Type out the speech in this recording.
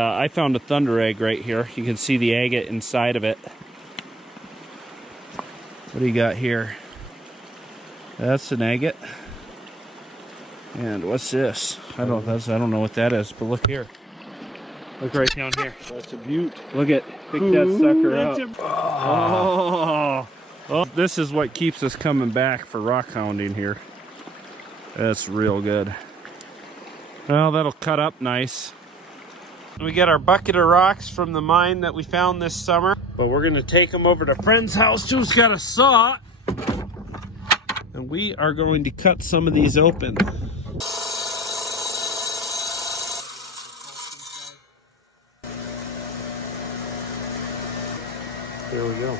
I found a thunder egg right here. You can see the agate inside of it. What do you got here? That's an agate. And what's this? I don't know what that is, but look here. Look right down here. That's a beaut. Look at, pick that sucker up. Oh, this is what keeps us coming back for rock hounding here. That's real good. Well, that'll cut up nice. We got our bucket of rocks from the mine that we found this summer, but we're gonna take them over to a friend's house who's got a saw, and we are going to cut some of these open. There we go.